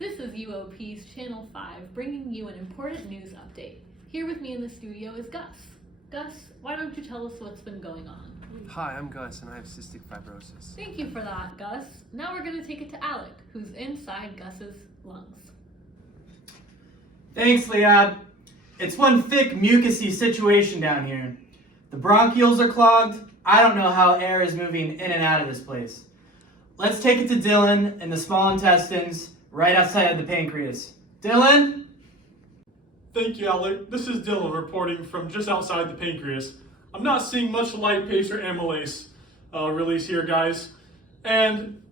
This is UOP's Channel 5, bringing you an important news update. Here with me in the studio is Gus. Gus, why don't you tell us what's been going on? Hi, I'm Gus and I have cystic fibrosis. Thank you for that, Gus. Now we're going to take it to Alec, who's inside Gus's lungs. Thanks, Liad. It's one thick, mucousy situation down here. The bronchioles are clogged. I don't know how air is moving in and out of this place. Let's take it to Dylan in the small intestines, right outside of the pancreas. Dylan? Thank you, Alec. This is Dylan reporting from just outside the pancreas. I'm not seeing much lipase or amylase release here, guys. And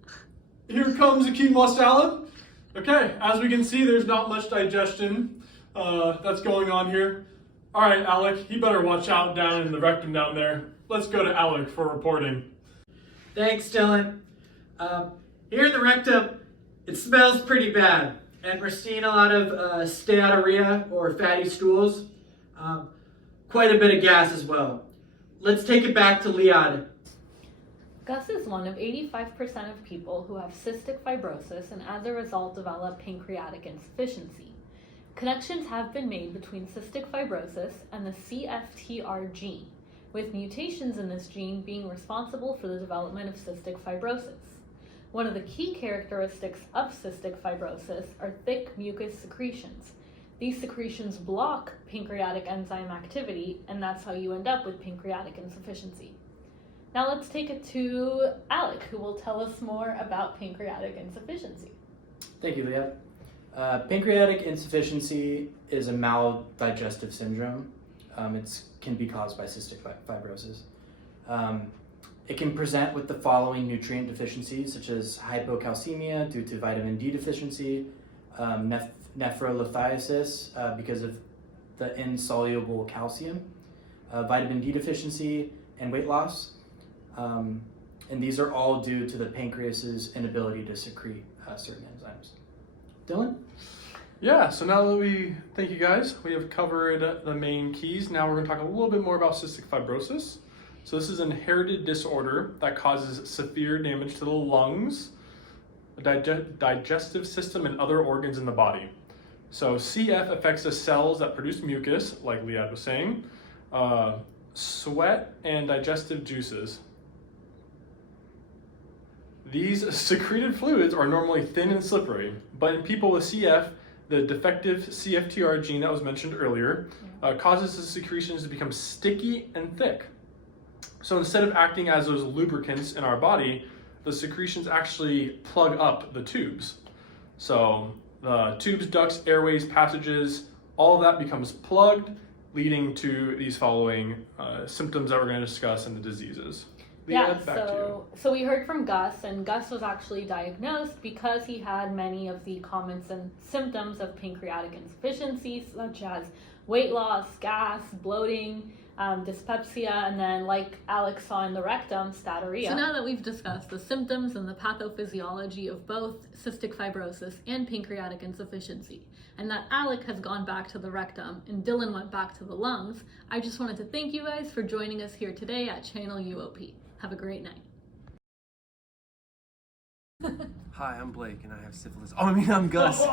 here comes a quinoa salad. Okay, as we can see, there's not much digestion that's going on here. All right, Alec, you better watch out down in the rectum down there. Let's go to Alec for reporting. Thanks, Dylan. Here in the rectum, it smells pretty bad. And we're seeing a lot of steatorrhea or fatty stools. Quite a bit of gas as well. Let's take it back to Liad. Gus is one of 85% of people who have cystic fibrosis and as a result develop pancreatic insufficiency. Connections have been made between cystic fibrosis and the CFTR gene, with mutations in this gene being responsible for the development of cystic fibrosis. One of the key characteristics of cystic fibrosis are thick mucus secretions. These secretions block pancreatic enzyme activity, and that's how you end up with pancreatic insufficiency. Now let's take it to Alec, who will tell us more about pancreatic insufficiency. Thank you, Liad. Pancreatic insufficiency is a maldigestive syndrome. It can be caused by cystic fibrosis. It can present with the following nutrient deficiencies, such as hypocalcemia due to vitamin D deficiency, nephrolithiasis because of the insoluble calcium, vitamin D deficiency, and weight loss. And these are all due to the pancreas's inability to secrete certain enzymes. Dylan? Yeah, so now that thank you guys, we have covered the main keys. Now we're going to talk a little bit more about cystic fibrosis. So this is an inherited disorder that causes severe damage to the lungs, the digestive system, and other organs in the body. So CF affects the cells that produce mucus, like Liad was saying, sweat, and digestive juices. These secreted fluids are normally thin and slippery, but in people with CF, the defective CFTR gene that was mentioned earlier causes the secretions to become sticky and thick. So instead of acting as those lubricants in our body, the secretions actually plug up the tubes. So the tubes, ducts, airways, passages, all of that becomes plugged, leading to these following symptoms that we're going to discuss in the diseases. Yeah, so we heard from Gus, and Gus was actually diagnosed because he had many of the common symptoms of pancreatic insufficiency, such as weight loss, gas, bloating, dyspepsia, and then, like Alex saw in the rectum, steatorrhea. So now that we've discussed the symptoms and the pathophysiology of both cystic fibrosis and pancreatic insufficiency, and that Alec has gone back to the rectum and Dylan went back to the lungs, I just wanted to thank you guys for joining us here today at Channel UOP. Have a great night. Hi, I'm Blake and I have syphilis. I'm Gus.